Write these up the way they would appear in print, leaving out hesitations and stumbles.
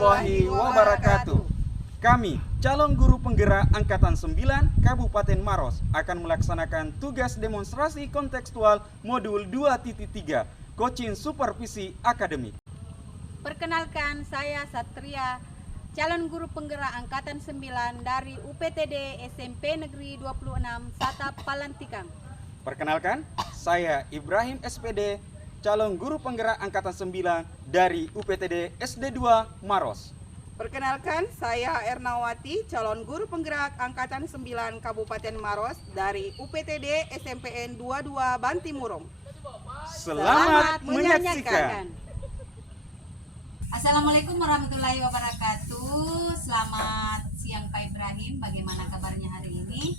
warahmatullahi wabarakatuh. Kami, calon guru penggerak Angkatan 9 Kabupaten Maros, akan melaksanakan tugas demonstrasi kontekstual modul 2.3, coaching supervisi akademik. Perkenalkan, saya Satria, calon guru penggerak Angkatan 9 dari UPTD SMP Negeri 26 Satap Palantikang. Perkenalkan, saya Ibrahim SPD, calon guru penggerak Angkatan 9 dari UPTD SD 2 Maros. Perkenalkan, saya Ernawati, calon guru penggerak Angkatan 9 Kabupaten Maros dari UPTD SMPN 22 Bantimurung. Selamat menyaksikan. Assalamualaikum warahmatullahi wabarakatuh. Selamat siang Pak Ibrahim, bagaimana kabarnya hari ini?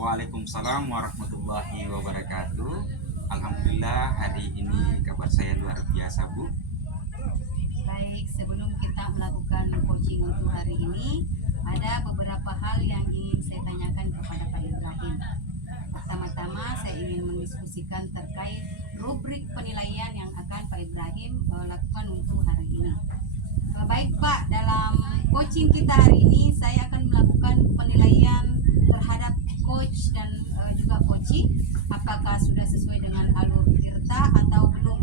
Waalaikumsalam warahmatullahi wabarakatuh. Alhamdulillah hari ini kabar saya luar biasa, Bu. Baik, sebelum kita melakukan coaching untuk hari ini, ada beberapa hal yang ingin saya tanyakan kepada Pak Ibrahim. Pertama-tama saya ingin mendiskusikan terkait rubrik penilaian yang akan Pak Ibrahim lakukan untuk hari ini. Baik Pak, dalam coaching kita hari ini saya akan melakukan penilaian terhadap coach dan juga coaching, apakah sudah sesuai dengan alur tirta atau belum.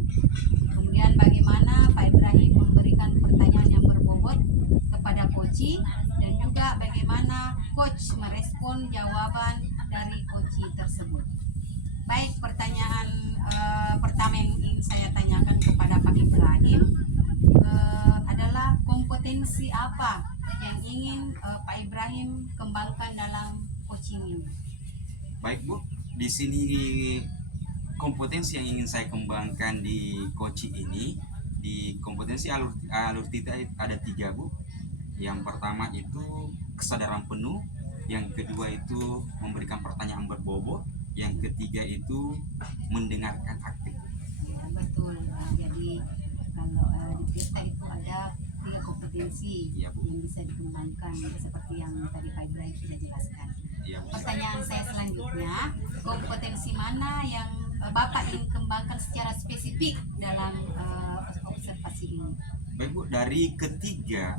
Kemudian bagaimana Pak Ibrahim memberikan pertanyaan yang berbobot kepada coaching, dan juga bagaimana coach merespon jawaban dari coaching tersebut. Baik, pertanyaan pertama yang ingin saya tanyakan kepada Pak Ibrahim adalah kompetensi apa yang ingin Pak Ibrahim kembangkan dalam coaching ini. Baik, Bu. Di sini kompetensi yang ingin saya kembangkan di coaching ini, di kompetensi alur tita ada 3, Bu. Yang pertama itu kesadaran penuh, yang kedua itu memberikan pertanyaan berbobot, yang ketiga itu mendengarkan aktif. Ya, betul. Jadi kalau di kita itu ada 3 kompetensi Ya, Bu. yang bisa dikembangkan seperti yang tadi Pak Ibrahim sudah jelaskan. Ya, Bu. Pertanyaan saya selanjutnya, kompetensi mana yang Bapak ingin kembangkan secara spesifik dalam observasi ini? Baik, Bu, dari ketiga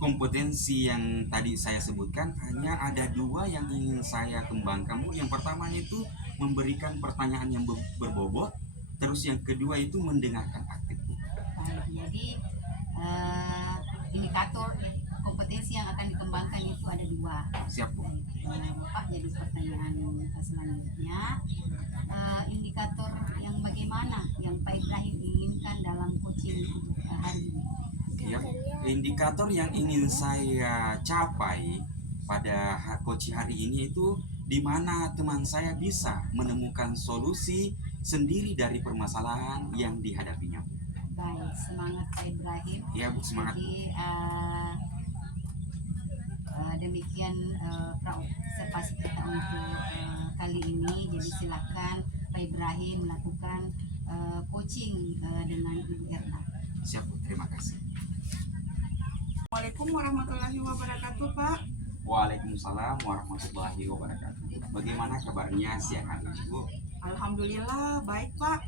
kompetensi yang tadi saya sebutkan, hanya ada 2 yang ingin saya kembangkan, Bu. Yang pertama itu memberikan pertanyaan yang berbobot, terus yang kedua itu mendengarkan aktif, Bu. Baik, jadi indikator kompetensi yang akan dikembangkan itu ada 2. Siap, Bu. Bapak, jadi pertanyaan selanjutnya, indikator yang bagaimana yang Pak Ibrahim inginkan dalam coaching hari ini? Ya, indikator yang ingin saya capai pada coaching hari ini itu di mana teman saya bisa menemukan solusi sendiri dari permasalahan yang dihadapinya. Baik, semangat Pak Ibrahim. Ya, Bu, semangat. Jadi demikian observasi kita untuk kali ini. Jadi silakan Pak Ibrahim melakukan coaching dengan Ibu Erna. Siap, Bu. Terima kasih. Assalamualaikum warahmatullahi wabarakatuh, Pak. Waalaikumsalam warahmatullahi wabarakatuh. Bagaimana kabarnya siang hari ini, Bu? Alhamdulillah baik, Pak.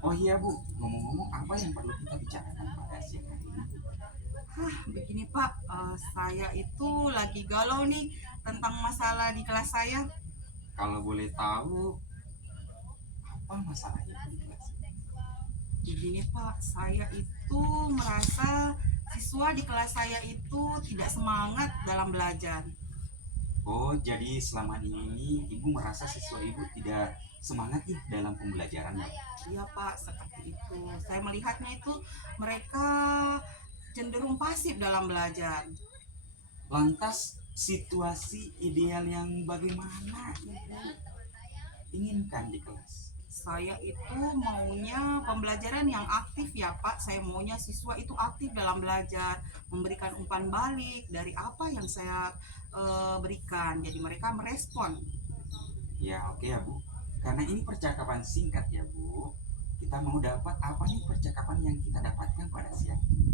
Oh iya, Bu, ngomong-ngomong apa yang perlu kita bicarakan pada siang hari ini? Begini Pak, saya itu lagi galau nih tentang masalah di kelas saya. Kalau boleh tahu, apa masalahnya di kelas? Begini Pak, saya itu merasa siswa di kelas saya itu tidak semangat dalam belajar. Oh, jadi selama ini Ibu merasa siswa Ibu tidak semangat ya dalam pembelajarannya? Iya Pak, seperti itu. Saya melihatnya itu mereka cenderung pasif dalam belajar. Lantas situasi ideal yang bagaimana Ibu inginkan di kelas? Saya itu maunya pembelajaran yang aktif ya Pak. Saya maunya siswa itu aktif dalam belajar, memberikan umpan balik dari apa yang saya berikan. Jadi mereka merespon. Ya, oke ya, Bu. Karena ini percakapan singkat ya, Bu. Kita mau dapat apa nih percakapan yang kita dapatkan pada siang ini?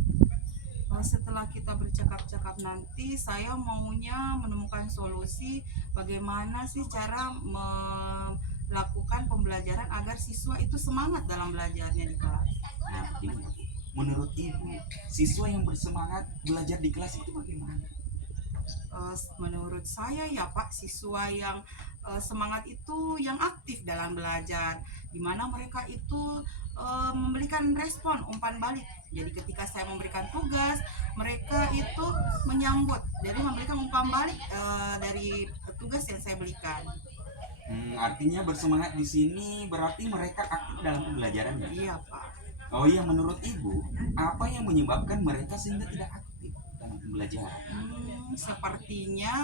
Setelah kita bercakap-cakap nanti, saya maunya menemukan solusi bagaimana sih cara melakukan pembelajaran agar siswa itu semangat dalam belajarnya di kelas. Nah, begini ya, Bu. menurut Ibu, siswa yang bersemangat belajar di kelas itu bagaimana? Menurut saya ya Pak, siswa yang semangat itu yang aktif dalam belajar, di mana mereka itu memberikan respon umpan balik. Jadi ketika saya memberikan tugas, mereka itu menyambut, jadi memberikan umpan balik dari tugas yang saya berikan. Artinya bersemangat di sini berarti mereka aktif dalam pembelajaran ya? Iya Pak. Oh iya, menurut Ibu, apa yang menyebabkan mereka sehingga tidak aktif dalam pembelajaran? Sepertinya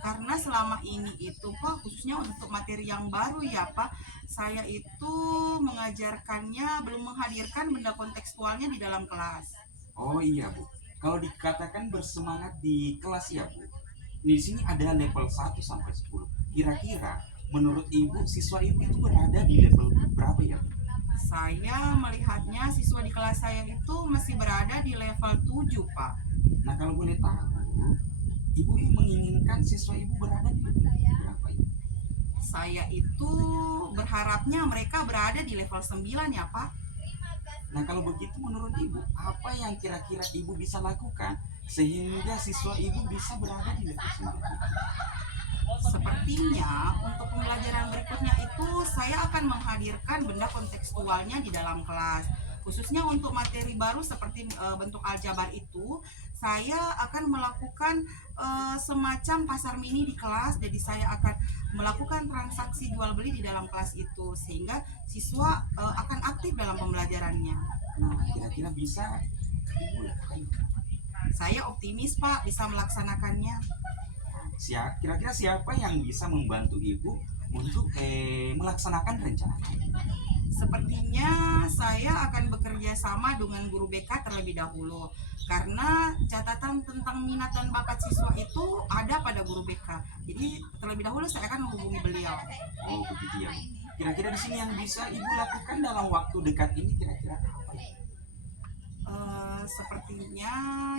karena selama ini itu Pak, khususnya untuk materi yang baru ya Pak, saya itu mengajarkannya belum menghadirkan benda kontekstualnya di dalam kelas. Oh iya Bu, kalau dikatakan bersemangat di kelas ya Bu, di sini ada level 1 sampai 10. Kira-kira menurut Ibu siswa Ibu itu berada di level berapa ya Bu? Saya melihatnya siswa di kelas saya itu masih berada di level 7 Pak. Nah kalau boleh tahu, Ibu menginginkan siswa Ibu berada di level berapa ya? Saya itu berharapnya mereka berada di level 9 ya Pak. Nah kalau begitu menurut Ibu, apa yang kira-kira Ibu bisa lakukan sehingga siswa Ibu bisa berada di level 9? Sepertinya untuk pembelajaran berikutnya itu saya akan menghadirkan benda kontekstualnya di dalam kelas. Khususnya untuk materi baru seperti bentuk aljabar itu, saya akan melakukan semacam pasar mini di kelas. Jadi saya akan melakukan transaksi jual beli di dalam kelas itu sehingga siswa akan aktif dalam pembelajarannya. Nah kira-kira bisa Ibu lakukan? Saya optimis Pak bisa melaksanakannya. Kira-kira siapa yang bisa membantu Ibu untuk melaksanakan rencana? Sepertinya saya akan bekerja sama dengan guru BK terlebih dahulu karena catatan tentang minat dan bakat siswa itu ada pada guru BK. Jadi terlebih dahulu saya akan menghubungi beliau. Oh begitu ya Bu. Kira-kira di sini yang bisa Ibu lakukan dalam waktu dekat ini kira-kira apa ya? Sepertinya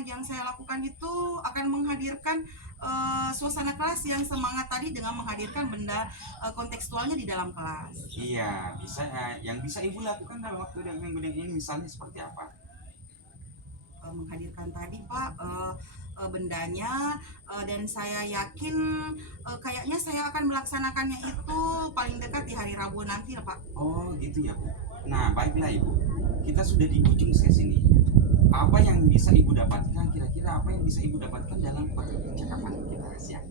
yang saya lakukan itu akan menghadirkan suasana kelas yang semangat tadi dengan menghadirkan benda kontekstualnya di dalam kelas. Iya, bisa yang bisa Ibu lakukan dalam waktu dan minggu ini misalnya seperti apa? Menghadirkan tadi Pak bendanya dan saya yakin kayaknya saya akan melaksanakannya itu paling dekat di hari Rabu nanti Pak. Oh gitu ya Bu. Nah baiklah Ibu, kita sudah di ujung sesi ini. Apa yang bisa Ibu dapatkan, kira-kira apa yang bisa Ibu dapatkan dalam percakapan kita siang?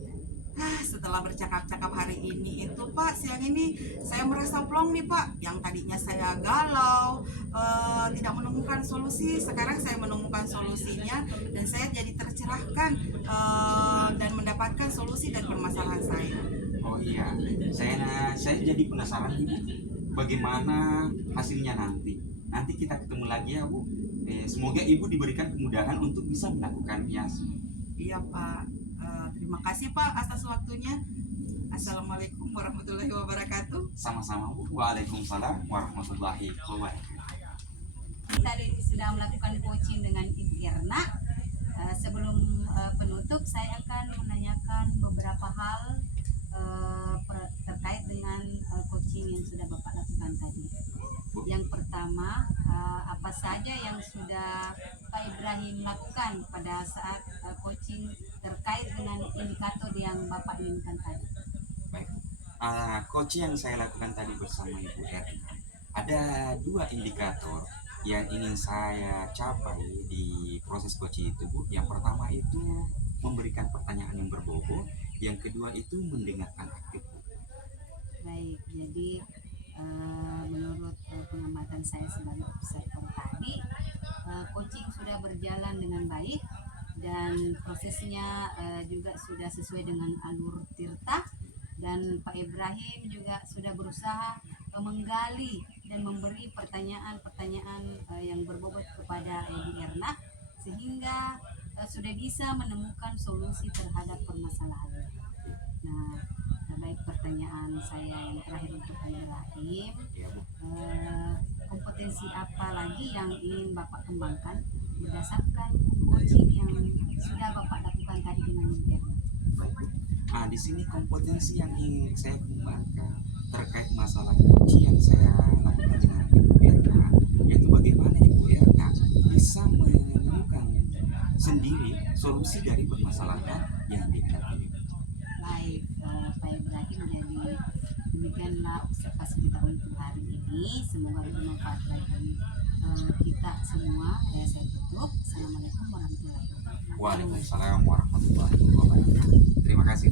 Setelah bercakap-cakap hari ini itu Pak, siang ini saya merasa plong nih Pak. Yang tadinya saya galau, tidak menemukan solusi, sekarang saya menemukan solusinya dan saya jadi tercerahkan dan mendapatkan solusi dari permasalahan saya. Oh iya, saya jadi penasaran Ibu, bagaimana hasilnya nanti? Nanti kita ketemu lagi ya Bu. Semoga Ibu diberikan kemudahan untuk bisa melakukannya. Iya Pak. Terima kasih Pak atas waktunya. Assalamualaikum warahmatullahi wabarakatuh. Sama-sama Bu. Waalaikumsalam warahmatullahi wabarakatuh. Kita sudah melakukan coaching dengan Ibu Erna. Sebelum penutup, saya akan menanyakan beberapa hal terkait dengan coaching yang sudah Bapak lakukan tadi. Yang pertama, apa saja yang sudah Pak Ibrahim lakukan pada saat coaching terkait dengan indikator yang Bapak inginkan tadi? Baik, coaching yang saya lakukan tadi bersama Ibu Erna, ada 2 indikator yang ingin saya capai di proses coaching itu Bu. Yang pertama itu memberikan pertanyaan yang berbobot, yang kedua itu mendengarkan aktif Bu. Baik, jadi menurut pengamatan saya sebagai observer tadi, coaching sudah berjalan dengan baik dan prosesnya juga sudah sesuai dengan alur Tirta, dan Pak Ibrahim juga sudah berusaha menggali dan memberi pertanyaan-pertanyaan yang berbobot kepada Ibu Erna sehingga sudah bisa menemukan solusi terhadap permasalahan. Nah, baik, pertanyaan saya yang terakhir untuk Pak Ibrahim, kompetensi apa lagi yang ingin Bapak kembangkan berdasarkan coaching yang sudah Bapak lakukan tadi dengan Ibu Erna? Di sini kompetensi yang ingin saya kembangkan terkait masalah coaching yang saya lakukan dengan Ibu Erna, yaitu bagaimana Ibu Erna sendiri solusi dari permasalahan yang dihadapi. Baik, Pak Ibrahim, jadi demikianlah observasi kita untuk hari ini. Semoga bermanfaat bagi kita semua. Ya, saya tutup. Assalamualaikum warahmatullahi wabarakatuh. Waalaikumsalam warahmatullahi wabarakatuh. Terima kasih.